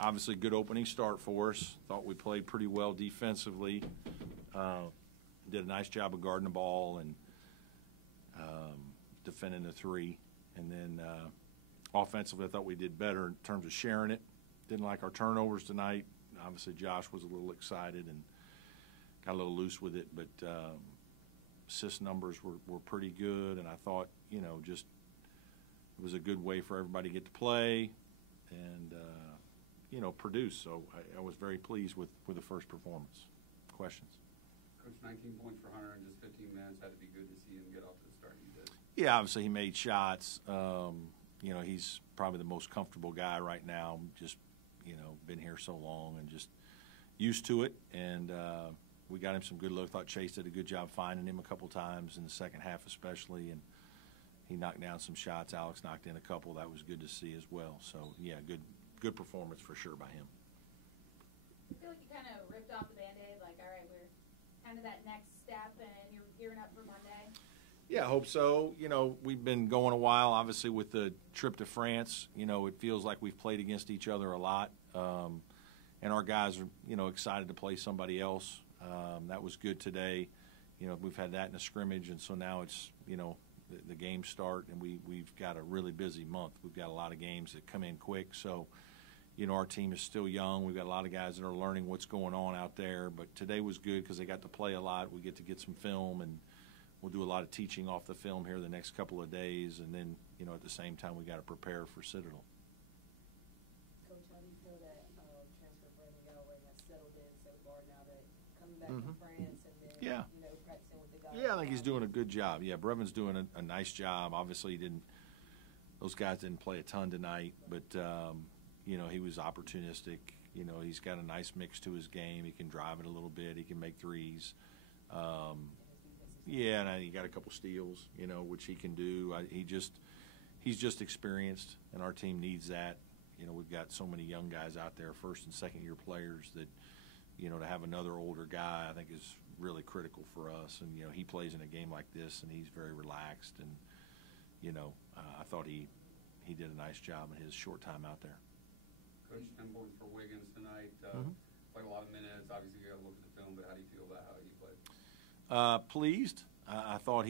obviously, good opening start for us. Thought we played pretty well defensively. Did a nice job of guarding the ball and defending the three. And then offensively, I thought we did better in terms of sharing it. Didn't like our turnovers tonight. Obviously, Josh was a little excited and got a little loose with it. But assist numbers were pretty good. And I thought, just it was a good way for everybody to get to play and, produce. So I was very pleased with the first performance. Questions? Coach, 19 points for Hunter in just 15 minutes. Had to be good to see him get off to the start he did. Yeah, obviously he made shots. He's probably the most comfortable guy right now. Just, been here so long and just used to it. And we got him some good looks. Thought Chase did a good job finding him a couple times in the second half especially. And he knocked down some shots. Alex knocked in a couple. That was good to see as well. So, yeah, good performance for sure by him. I feel like you kind of ripped off the Band-Aid, like, all right, we're kind of that next step, and you're gearing up for Monday? Yeah, I hope so. We've been going a while, obviously, with the trip to France. It feels like we've played against each other a lot. And our guys are, excited to play somebody else. That was good today. We've had that in a scrimmage, and so now it's, the games start, and we've got a really busy month. We've got a lot of games that come in quick. So, our team is still young. We've got a lot of guys that are learning what's going on out there. But today was good because they got to play a lot. We get some film, and we'll do a lot of teaching off the film here the next couple of days. And then, at the same time, we got to prepare for Citadel. Coach, how do you feel that transfer Brandon Galloway has settled in so far now that coming back from France and then, practicing with the guys? Yeah, I think he's doing a good job. Yeah, Brevin's doing a nice job. Obviously, those guys didn't play a ton tonight, but he was opportunistic. He's got a nice mix to his game. He can drive it a little bit. He can make threes. And he got a couple steals, which he can do. He's just experienced, and our team needs that. We've got so many young guys out there, first and second year players, that to have another older guy, I think, is really critical for us. And he plays in a game like this, and he's very relaxed. And I thought he did a nice job in his short time out there. Coach, 10 points for Wiggins tonight. Played a lot of minutes. Obviously, you got to look at the film, but how do you feel about how he played? Pleased. I thought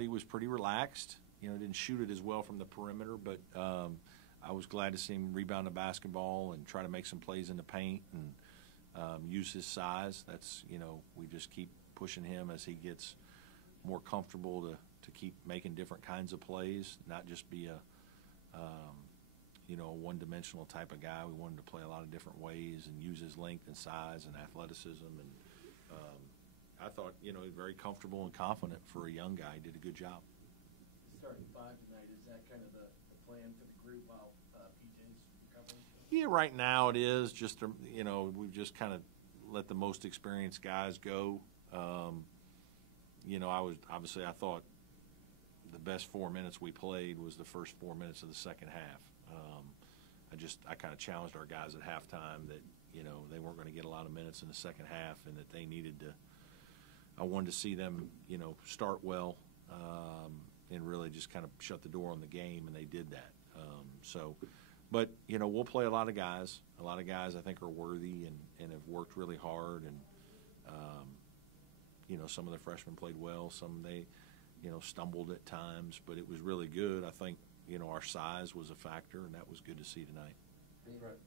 he was pretty relaxed. Didn't shoot it as well from the perimeter, but I was glad to see him rebound the basketball and try to make some plays in the paint and use his size. That's we just keep pushing him as he gets more comfortable to keep making different kinds of plays, not just be a one-dimensional type of guy. We wanted to play a lot of different ways and use his length and size and athleticism. And I thought, he was very comfortable and confident for a young guy. He did a good job. Starting five tonight, is that kind of the plan for the group while PJ's recovering? Yeah, right now it is. Just we've just kind of let the most experienced guys go. I thought the best 4 minutes we played was the first 4 minutes of the second half. I kind of challenged our guys at halftime that they weren't going to get a lot of minutes in the second half, and that they needed to. I wanted to see them start well and really just kind of shut the door on the game, and they did that. But we'll play a lot of guys. A lot of guys I think are worthy and have worked really hard, and some of the freshmen played well. Some they stumbled at times, but it was really good. I think our size was a factor, and that was good to see tonight. Right.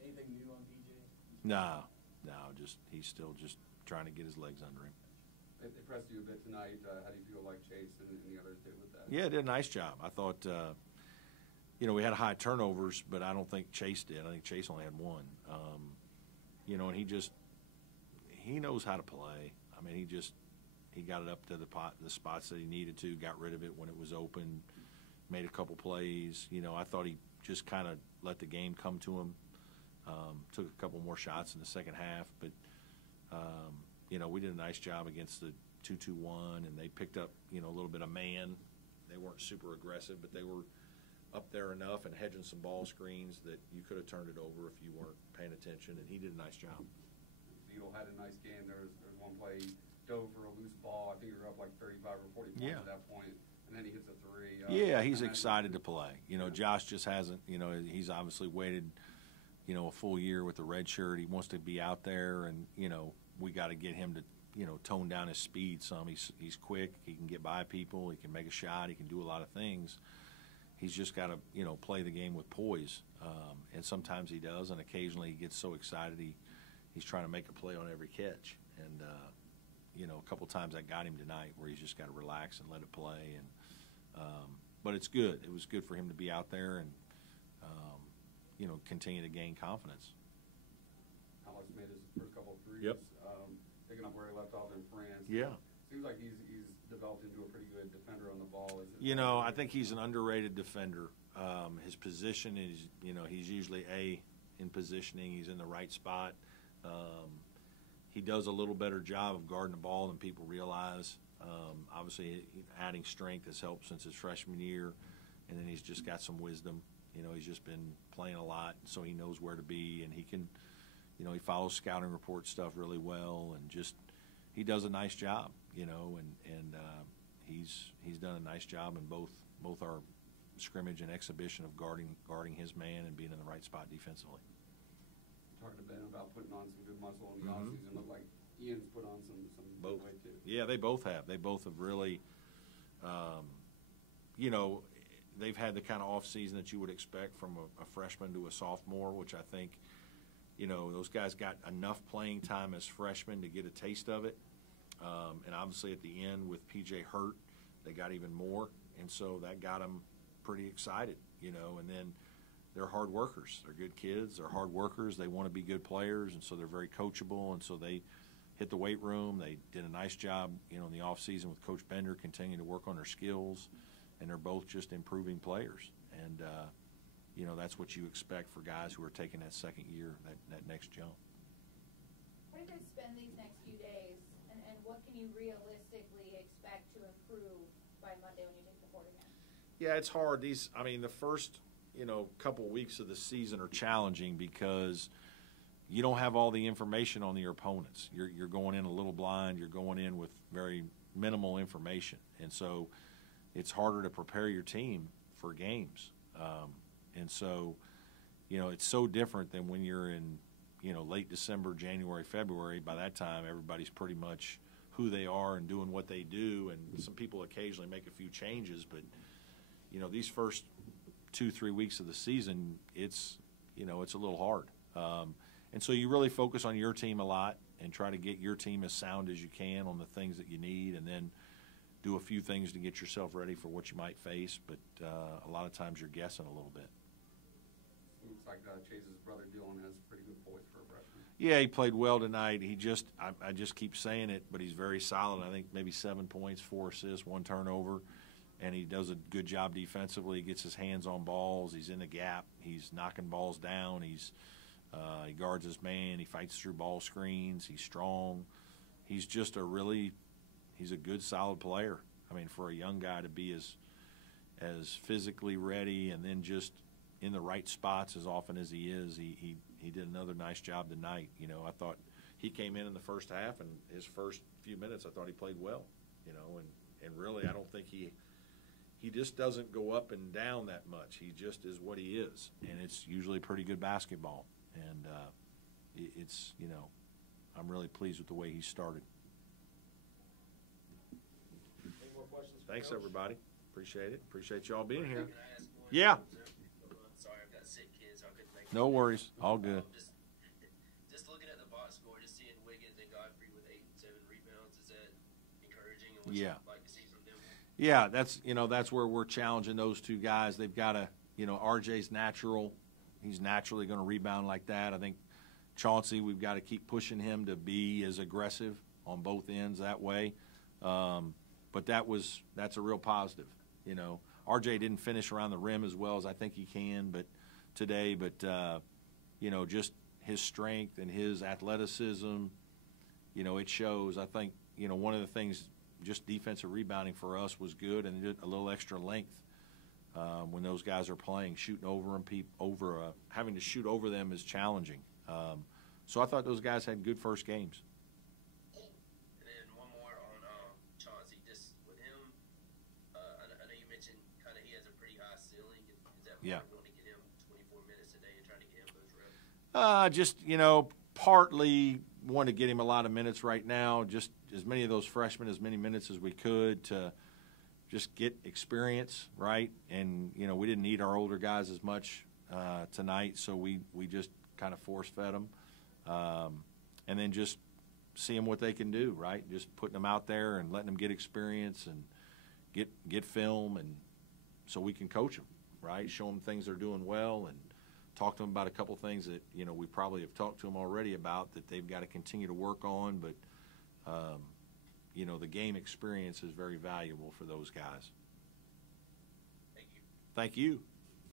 Anything new on PJ? No, he's still just trying to get his legs under him. They pressed you a bit tonight. How do you feel like Chase and the others did with that? Yeah, did a nice job. I thought, we had high turnovers, but I don't think Chase did. I think Chase only had one. And he knows how to play. I mean, he got it up to the spots that he needed to, got rid of it when it was open, made a couple plays. I thought he just kind of let the game come to him. Took a couple more shots in the second half, but we did a nice job against the 2-2-1, and they picked up a little bit of man. They weren't super aggressive, but they were up there enough and hedging some ball screens that you could have turned it over if you weren't paying attention, and he did a nice job. Zito had a nice game. There was one play, he dove for a loose ball. I think you were up like 35 or 40 points at that point. And and he hits a three. Yeah, he's and excited to play. You know, Yeah. Josh just hasn't. You know, he's obviously waited, you know, a full year with the red shirt. He wants to be out there, and you know, we got to get him to, you know, tone down his speed some. He's quick. He can get by people. He can make a shot. He can do a lot of things. He's just got to, you know, play the game with poise. And sometimes he does, and occasionally he gets so excited he's trying to make a play on every catch. And you know, a couple times I got him tonight where he's just got to relax and let it play. And but it's good. It was good for him to be out there and you know, continue to gain confidence. Alex made his first couple of threes. Yep. Picking up where he left off in France. Yeah. Seems like he's developed into a pretty good defender on the ball. You know, I think he's an underrated defender. His position is, you know, he's usually in positioning. He's in the right spot. He does a little better job of guarding the ball than people realize. Obviously, adding strength has helped since his freshman year, and then he's just got some wisdom. You know, he's just been playing a lot, so he knows where to be, and he can, you know, he follows scouting report stuff really well, and just he does a nice job, you know, and he's done a nice job in both our scrimmage and exhibition of guarding his man and being in the right spot defensively. Talking to Ben about putting on some good muscle in the offseason. Looked like Ian's put on some Both. weight too. Yeah, they both have. They both have really, you know, they've had the kind of off season that you would expect from a freshman to a sophomore, which I think, you know, those guys got enough playing time as freshmen to get a taste of it. And obviously at the end with PJ hurt, they got even more. And so that got them pretty excited, you know. And then they're hard workers. They're good kids. They're hard workers. They want to be good players, and so they're very coachable. And so they hit the weight room. They did a nice job, you know, in the off season with Coach Bender, continuing to work on their skills. And they're both just improving players. And, you know, that's what you expect for guys who are taking that second year, that next jump. How do you guys spend these next few days, and what can you realistically expect to improve by Monday when you take the court again? Yeah, it's hard. The first, you know, couple of weeks of the season are challenging because you don't have all the information on your opponents. You're going in a little blind. You're going in with very minimal information. And so it's harder to prepare your team for games. And so, you know, it's so different than when you're in, you know, late December, January, February. By that time, everybody's pretty much who they are and doing what they do. And some people occasionally make a few changes. But, you know, these first 2-3 weeks of the season, it's, you know, it's a little hard. And so you really focus on your team a lot and try to get your team as sound as you can on the things that you need, and then do a few things to get yourself ready for what you might face. But a lot of times you're guessing a little bit. Looks like Chase's brother Dylan has pretty good poise for a freshman. Yeah, he played well tonight. I just keep saying it, but he's very solid. I think maybe 7 points, 4 assists, 1 turnover, and he does a good job defensively. He gets his hands on balls. He's in the gap. He's knocking balls down. He guards his man. He fights through ball screens. He's strong. He's just he's a good, solid player. I mean, for a young guy to be as physically ready and then just in the right spots as often as he is, he did another nice job tonight. You know, I thought he came in the first half, and his first few minutes I thought he played well. You know, and really I don't think he just doesn't go up and down that much. He just is what he is, and it's usually pretty good basketball. And it's, you know, I'm really pleased with the way he started. Any more questions for Thanks, Coach? everybody. Appreciate it. Appreciate y'all being here. Can I ask one? Yeah. Sorry, I've got sick kids, so I couldn't make it. No worries. All good. Just looking at the box score, just seeing Wiggins and Godfrey with 8 and 7 rebounds, is that encouraging? And what Yeah. you'd like to see from them? Yeah, that's where we're challenging those two guys. They've got to, you know, RJ's natural. He's naturally going to rebound like that. I think Chauncey, we've got to keep pushing him to be as aggressive on both ends that way. But that's a real positive. You know, RJ didn't finish around the rim as well as I think he can, today. But you know, just his strength and his athleticism, you know, it shows. I think, you know, one of the things, just defensive rebounding for us was good, and a little extra length. When those guys are playing, shooting over them, having to shoot over them is challenging. So I thought those guys had good first games. And then one more on Chauncey. Just with him, I know Just, partly want to get him a lot of minutes right now, just as many of those freshmen, as many minutes as we could to just get experience, right? And, we didn't need our older guys as much tonight, so we just kind of force-fed them. And then just seeing what they can do, right? Just putting them out there and letting them get experience and get film, and so we can coach them, right? Show them things they're doing well and talk to them about a couple things that, we probably have talked to them already about that they've got to continue to work on. But, the game experience is very valuable for those guys. Thank you. Thank you.